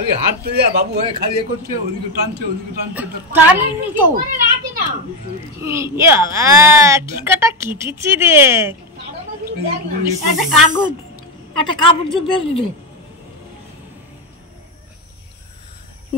খালি হাত তুলে বাবু হয়ে খালি এ করছে, ওদিকে টানছে ওদিকে টানছে। টানেনি তো কি কাটা কেটেছি রে। একটা কাগজ একটা কাপড় দিয়ে বেঁধে দে।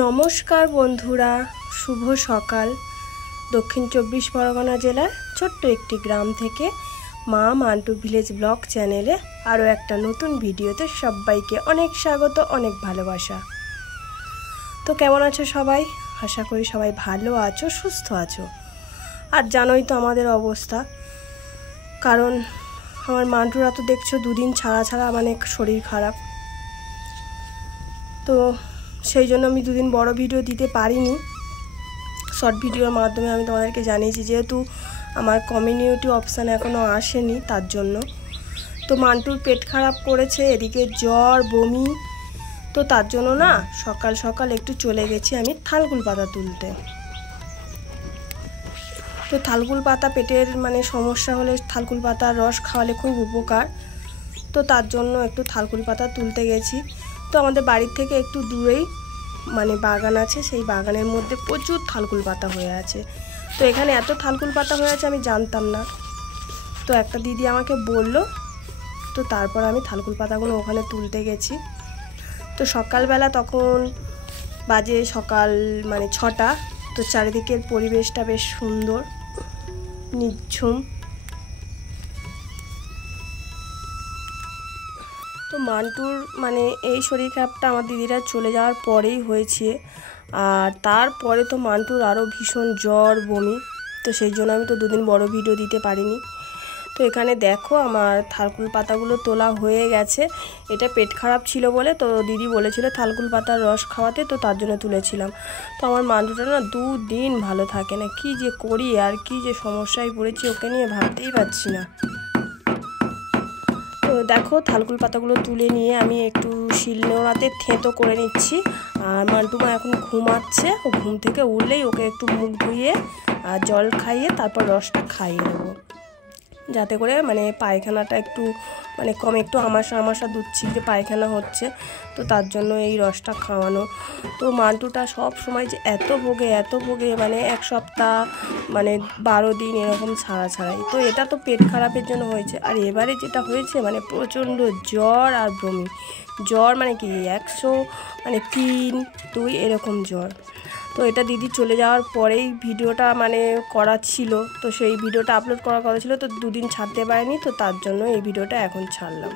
নমস্কার বন্ধুরা, শুভ সকাল। দক্ষিণ 24 পরগনা জেলার ছোট্ট একটি গ্রাম থেকে মা মান্টু ভিলেজ ব্লগ চ্যানেলে আরও একটা নতুন ভিডিওতে সবাইকে অনেক স্বাগত, অনেক ভালোবাসা। তো কেমন আছো সবাই? আশা করি সবাই ভালো আছো, সুস্থ আছো। আর জানোই তো আমাদের অবস্থা, কারণ আমার মান্টুরা তো দেখছো দুদিন ছাড়া ছাড়া মানে শরীর খারাপ। তো সেই জন্য আমি দুদিন বড় ভিডিও দিতে পারিনি। শর্ট ভিডিওর মাধ্যমে আমি তোমাদেরকে জানিয়েছি, যেহেতু আমার কমিউনিটি অপশান এখনও আসেনি তার জন্য। তো মান্টুর পেট খারাপ করেছে, এদিকে জ্বর বমি, তো তার জন্য না সকাল সকাল একটু চলে গেছি আমি থালকুল পাতা তুলতে। তো থালকুল পাতা পেটের মানে সমস্যা হলে থালকুল পাতার রস খাওয়ালে খুব উপকার। তো তার জন্য একটু থালকুল পাতা তুলতে গেছি। তো আমাদের বাড়ির থেকে একটু দূরেই মানে বাগান আছে, সেই বাগানের মধ্যে প্রচুর থালকুল পাতা হয়ে আছে। তো এখানে এত থালকুল পাতা হয়ে আছে আমি জানতাম না। তো একটা দিদি আমাকে বলল, তো তারপর আমি থালকুল পাতাগুলো ওখানে তুলতে গেছি। তো সকালবেলা তখন বাজে সকাল মানে 6টা। তো চারিদিকের পরিবেশটা বেশ সুন্দর, নিঝুম। তো মান্টুর মানে এই শরীর খারাপটা আমার দিদিরা চলে যাওয়ার পরেই হয়েছে। আর তারপরে তো মান্টুর আরও ভীষণ জ্বর বমি। তো সেই জন্য আমি তো দুদিন বড় ভিডিও দিতে পারিনি। তো এখানে দেখো আমার থালকুল পাতাগুলো তোলা হয়ে গেছে। এটা পেট খারাপ ছিল বলে তো দিদি বলেছিল থালকুল পাতার রস খাওয়াতে, তো তার জন্য তুলেছিলাম। তো আমার মান্টুটা না 2 দিন ভালো থাকে না, কি যে করি আর কি যে সমস্যায় পড়েছি ওকে নিয়ে ভাবতেই পারছি না। তো দেখো থালকুল পাতাগুলো তুলে নিয়ে আমি একটু শিলনোড়াতে থেঁতো করে নিচ্ছি। আর মান্টুমা এখন ঘুমাচ্ছে, ও ঘুম থেকে উঠলেই ওকে একটু মুখ ধুয়ে আর জল খাইয়ে তারপর রসটা খাইয়ে দেবো, যাতে করে মানে পায়খানাটা একটু মানে কম, একটু আমাশা দুধ ছিটে পায়খানা হচ্ছে, তো তার জন্য এই রসটা খাওয়ানো। তো মান্টুটা সব সময় যে এত ভোগে মানে এক সপ্তাহ মানে 12 দিন এরকম ছাড়াই। তো এটা তো পেট খারাপের জন্য হয়েছে। আর এবারে যেটা হয়েছে মানে প্রচণ্ড জ্বর আর বমি। জ্বর মানে কি 100 মানে 3, 2 এরকম জ্বর। তো এটা দিদি চলে যাওয়ার পরেই ভিডিওটা মানে করা ছিল, তো সেই ভিডিওটা আপলোড করার কথা ছিল, তো 2 দিন ছাড়তে পারিনি, তো তার জন্য এই ভিডিওটা এখন ছাড়লাম।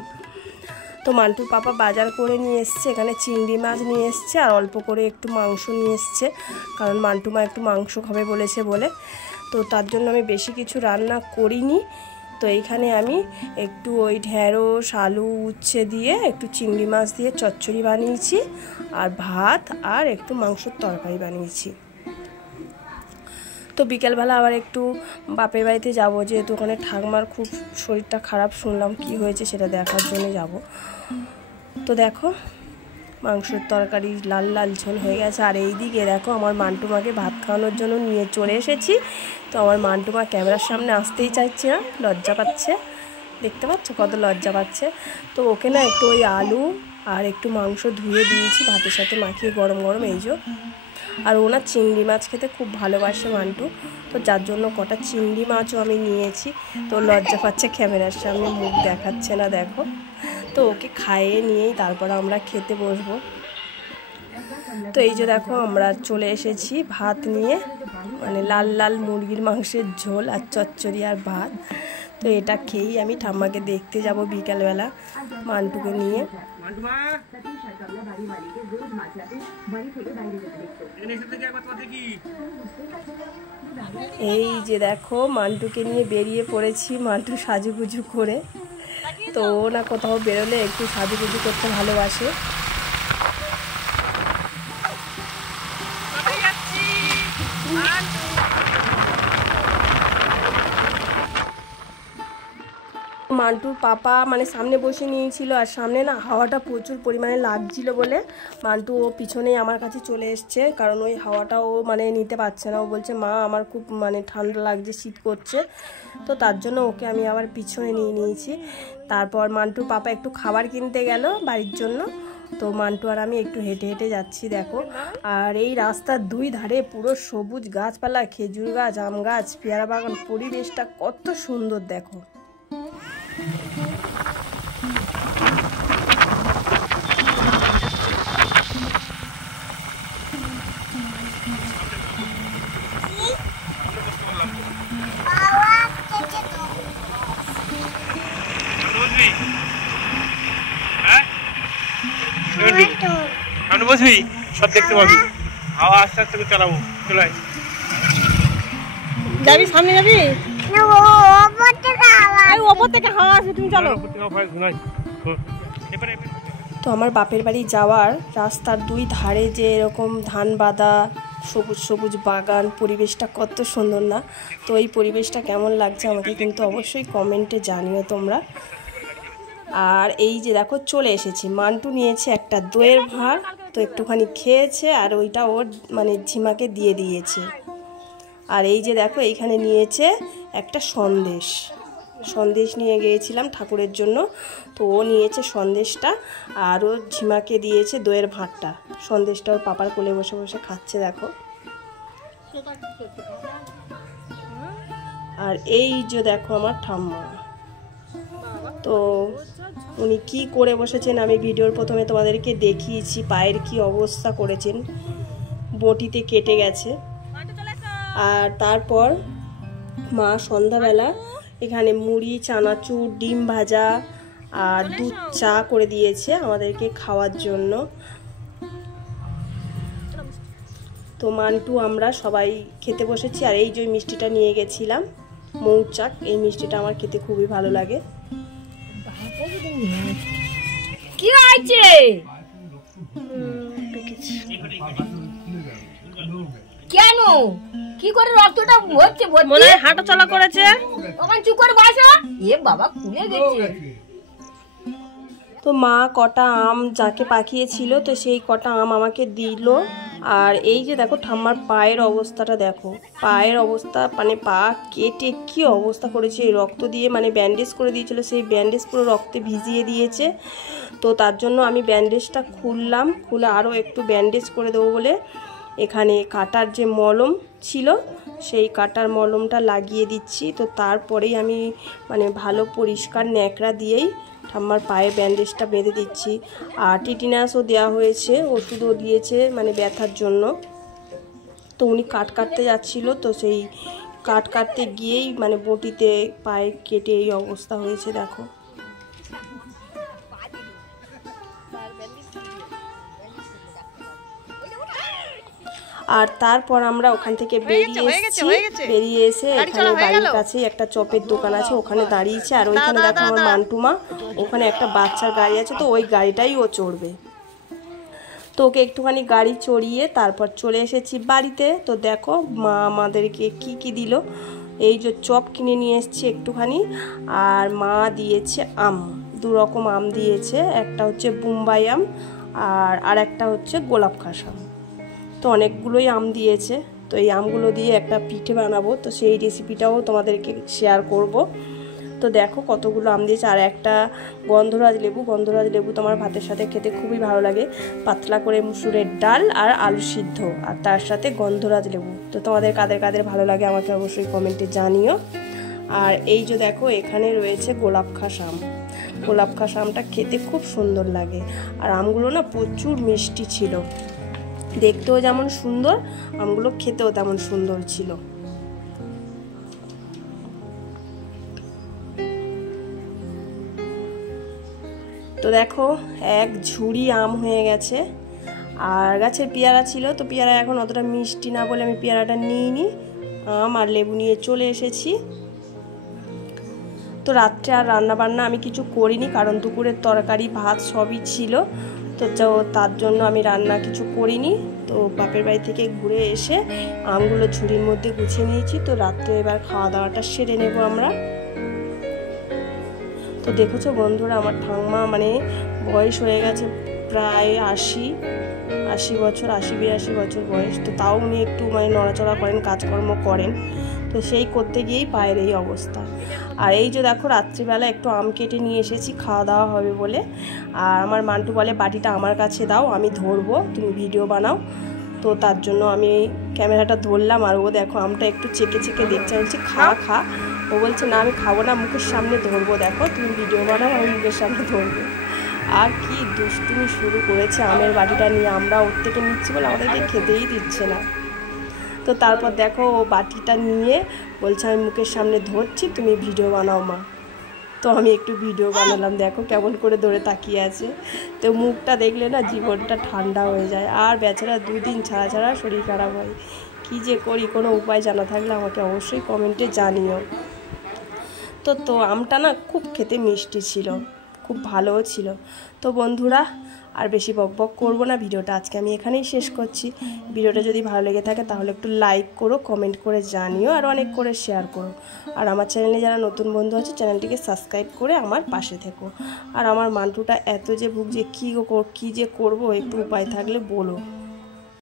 তো মান্টুর পাপা বাজার করে নিয়ে এসছে, এখানে চিংড়ি মাছ নিয়ে এসছে আর অল্প করে একটু মাংস নিয়ে এসছে, কারণ মান্টুমা একটু মাংস খাবে বলেছে বলে। তো তার জন্য আমি বেশি কিছু রান্না করিনি। তো এইখানে আমি একটু ওই ঢেঁড়স আলু উচ্ছে দিয়ে একটু চিংড়ি মাছ দিয়ে চচ্চড়ি বানিয়েছি, আর ভাত আর একটু মাংসের তরকারি বানিয়েছি। তো বিকেলবেলা আবার একটু বাপের বাড়িতে যাব, যেহেতু ওখানে ঠাকুমার খুব শরীরটা খারাপ, শুনলাম কি হয়েছে সেটা দেখার জন্য যাব। তো দেখো মাংসের তরকারি লাল লাল ঝোল হয়ে গেছে। আর এই দিকে দেখো আমার মান্টুমাকে ভাত খাওয়ানোর জন্য নিয়ে চলে এসেছি। তো আমার মান্টুমা ক্যামেরার সামনে আসতেই চাইছে না, লজ্জা পাচ্ছে, দেখতে পাচ্ছ কত লজ্জা পাচ্ছে। তো ওকে না একটু ওই আলু আর একটু মাংস ধুয়ে দিয়েছি ভাতের সাথে মাখিয়ে গরম গরম, এই যে। আর ও না চিংড়ি মাছ খেতে খুব ভালোবাসে মান্টু, তো যার জন্য কটা চিংড়ি মাছও আমি নিয়েছি। তো লজ্জা পাচ্ছে, ক্যামেরার সামনে মুখ দেখাচ্ছে না, দেখো। তো ওকে খাইয়ে নিয়েই তারপর আমরা খেতে বসবো। তো এই যে দেখো আমরা চলে এসেছি ভাত নিয়ে, মানে লাল লাল মুরগির মাংসের ঝোল আর চচ্চড়ি আর ভাত। তো এটা খেয়েই আমি ঠাম্মাকে দেখতে যাব বিকালবেলা মান্টুকে নিয়ে। এই যে দেখো মান্টুকে নিয়ে বেরিয়ে পড়েছি, মান্টু সাজুগুজু করে। তো ও না কোথাও বেরোলে একটু সাজুগুজু করতে ভালোবাসে। মান্টুর পাপা মানে সামনে বসে নিয়েছিল, আর সামনে না হাওয়াটা প্রচুর পরিমাণে লাগছিল বলে মান্টু ও পিছনেই আমার কাছে চলে এসছে, কারণ ওই হাওয়াটা ও মানে নিতে পারছে না। ও বলছে মা আমার খুব মানে ঠান্ডা লাগছে, শীত করছে, তো তার জন্য ওকে আমি আবার পিছনে নিয়ে নিয়েছি। তারপর মান্টুর পাপা একটু খাবার কিনতে গেল বাড়ির জন্য, তো মান্টু আর আমি একটু হেঁটে হেঁটে যাচ্ছি দেখো। আর এই রাস্তার দুই ধারে পুরো সবুজ গাছপালা, খেজুর গাছ, আম গাছ, পেয়ারা বাগান, পরিবেশটা কত সুন্দর দেখো। বসবি সব দেখতে পাবি, হাওয়া আস্তে আস্তে চালাবো। চলে যাবি সামনে যাবি, ওপর থেকে হাওয়া আসবে, তুমি চলো। তো আমার বাপের বাড়ি যাওয়ার রাস্তার দুই ধারে যে এরকম ধান বাঁধা, সবুজ সবুজ বাগান, পরিবেশটা কত সুন্দর না? তো এই পরিবেশটা কেমন লাগছে আমাকে কিন্তু অবশ্যই কমেন্টে জানিও তোমরা। আর এই যে দেখো চলে এসেছি, মান্টু নিয়েছে একটা দইয়ের ভাঁড়, তো একটুখানি খেয়েছে আর ওইটা ওর মানে ঝিমাকে দিয়ে দিয়েছে। আর এই যে দেখো এইখানে নিয়েছে একটা সন্দেশ নিয়ে গিয়েছিলাম ঠাকুরের জন্য, তো ও নিয়েছে সন্দেশটা আর ওর ঝিমাকে দিয়েছে দইয়ের ভাঁড়টা। সন্দেশটা ওর পাপার কোলে বসে বসে খাচ্ছে দেখো। আর এই যে দেখো আমার ঠাম্মা, তো উনি কি করে বসেছেন আমি ভিডিওর প্রথমে তোমাদেরকে দেখিয়েছি, পায়ের কি অবস্থা করেছেন, বটিতে কেটে গেছে। আর তারপর মা সন্ধ্যাবেলা এখানে মুড়ি, চানাচুর, ডিম ভাজা আর দুধ চা করে দিয়েছে আমাদেরকে খাওয়ার জন্য। তো মান্টু আমরা সবাই খেতে বসেছি। আর এই যে মিষ্টিটা নিয়ে গেছিলাম মৌচাক, এই মিষ্টিটা আমার খেতে খুবই ভালো লাগে। কি হয়েছে? কেন কি করে রক্তটা হচ্ছে? মনে হয় হাঁটা চলা করেছে। ওখানে চুপ করে বসো। এ বাবা খুলে গেছে। তো মা কটা আম যাকে পাকিয়েছিল তো সেই কটা আম আমাকে দিল। আর এই যে দেখো ঠাম্মার পায়ের অবস্থাটা দেখো, পায়ের অবস্থা মানে পা কেটে কি অবস্থা করেছে, এই রক্ত দিয়ে মানে ব্যান্ডেজ করে দিয়েছিল, সেই ব্যান্ডেজ পুরো রক্তে ভিজিয়ে দিয়েছে। তো তার জন্য আমি ব্যান্ডেজটা খুললাম, খুলে আরও একটু ব্যান্ডেজ করে দেবো বলে এখানে কাটার যে মলম ছিল সেই কাটার মলমটা লাগিয়ে দিচ্ছি। তো তারপরেই আমি মানে ভালো পরিষ্কার ন্যাকড়া দিয়েই ঠাম্মার পায়ে ব্যান্ডেজটা বেঁধে দিচ্ছি। আর টিটিনাসও দেওয়া হয়েছে, ওষুধও দিয়েছে মানে ব্যথার জন্য। তো উনি কাটতে যাচ্ছিল, তো সেই কাটতে গিয়েই মানে বটিতে পায়ে কেটে এই অবস্থা হয়েছে দেখো। আর তারপর আমরা ওখান থেকে বেরিয়ে এসে এখানে বাড়ির কাছেই একটা চপের দোকান আছে, ওখানে দাঁড়িয়েছে। আর ওইখানে দেখো আমার মান্টুমা, ওখানে একটা বাচ্চার গাড়ি আছে, তো ওই গাড়িটাই ও চড়বে। তো ওকে একটুখানি গাড়ি চড়িয়ে তারপর চলে এসেছি বাড়িতে। তো দেখো মা আমাদেরকে কি দিল, এই যে চপ কিনে নিয়ে এসেছি একটুখানি, আর মা দিয়েছে আম, দু রকম আম দিয়েছে, একটা হচ্ছে বোম্বাই আম আর একটা হচ্ছে গোলাপ খাস আম। তো অনেকগুলোই আম দিয়েছে, তো এই আমগুলো দিয়ে একটা পিঠে বানাবো, তো সেই রেসিপিটাও তোমাদেরকে শেয়ার করব। তো দেখো কতগুলো আম দিয়েছে। আর একটা গন্ধরাজ লেবু তোমার ভাতের সাথে খেতে খুবই ভালো লাগে, পাতলা করে মুসুরের ডাল আর আলু সিদ্ধ আর তার সাথে গন্ধরাজ লেবু। তো তোমাদের কাদের ভালো লাগে আমাকে অবশ্যই কমেন্টে জানিও। আর এই যে দেখো এখানে রয়েছে গোলাপ খাস আমটা খেতে খুব সুন্দর লাগে। আর আমগুলো না প্রচুর মিষ্টি ছিল, দেখতেও যেমন সুন্দর, আমগুলো খেতেও তেমন সুন্দর ছিল। তো দেখো এক ঝুড়ি আম হয়ে গেছে। আর গাছের পেয়ারা ছিল, তো পেয়ারা এখন অতটা মিষ্টি না বলে আমি পেয়ারাটা নিইনি, আম আর লেবু নিয়ে চলে এসেছি। তো রাত্রে আর রান্নাবান্না আমি কিছু করিনি, কারণ দুপুরের তরকারি ভাত সবই ছিল, তো তার জন্য আমি রান্না কিছু করিনি। তো বাপের বাড়ি থেকে ঘুরে এসে আমগুলো ঝুড়ির মধ্যে গুছিয়ে নিয়েছি। তো রাত্রে এবার খাওয়া দাওয়াটা সেরে নেব আমরা। তো দেখেছো বন্ধুরা আমার ঠাম্মা মানে বয়স হয়ে গেছে প্রায় 80 বছর, 82 বছর বয়স। তো তাও উনি একটু মানে নড়াচড়া করেন, কাজকর্ম করেন। তো সেই করতে গিয়েই পায়ের এই অবস্থা। আর এই যে দেখো রাত্রিবেলা একটু আম কেটে নিয়ে এসেছি, খাওয়া দাওয়া হবে বলে। আর আমার মান্টু বলে বাটিটা আমার কাছে দাও, আমি ধরবো, তুমি ভিডিও বানাও। তো তার জন্য আমি ক্যামেরাটা ধরলাম। আর ও দেখো আমটা একটু চেকে চেকে দেখছে, আমি বলছি খা খা, ও বলছে না আমি খাবো না, মুখের সামনে ধরবো, দেখো তুমি ভিডিও বানাও, আমি মুখের সামনে ধরবো। আর কি দুষ্টুমি শুরু করেছে আমের বাটিটা নিয়ে, আমরা ওর থেকে নিচ্ছি বলে আমাদেরকে খেতেই দিচ্ছে না। তো তারপর দেখো ও বাটিটা নিয়ে বলছে আমি মুখের সামনে ধরছি, তুমি ভিডিও বানাও মা। তো আমি একটু ভিডিও বানালাম, দেখো কেমন করে ধরে তাকিয়ে আছে। তো মুখটা দেখলে না জীবনটা ঠান্ডা হয়ে যায়। আর বেচারা 2 দিন ছাড়া ছাড়া শরীর খারাপ হয়। কী যে করি, কোনো উপায় জানা থাকলে আমাকে অবশ্যই কমেন্টে জানিও। তো আমটা না খুব খেতে মিষ্টি ছিল, খুব ভালোও ছিল। তো বন্ধুরা আর বেশি বকবক করবো না, ভিডিওটা আজকে আমি এখানেই শেষ করছি। ভিডিওটা যদি ভালো লেগে থাকে তাহলে একটু লাইক করো, কমেন্ট করে জানিও, আর অনেক করে শেয়ার করো। আর আমার চ্যানেলে যারা নতুন বন্ধু আছে চ্যানেলটিকে সাবস্ক্রাইব করে আমার পাশে থেকো। আর আমার মান্টুটা এত যে ভুগছে, কী যে করবো, একটু উপায় থাকলে বলো।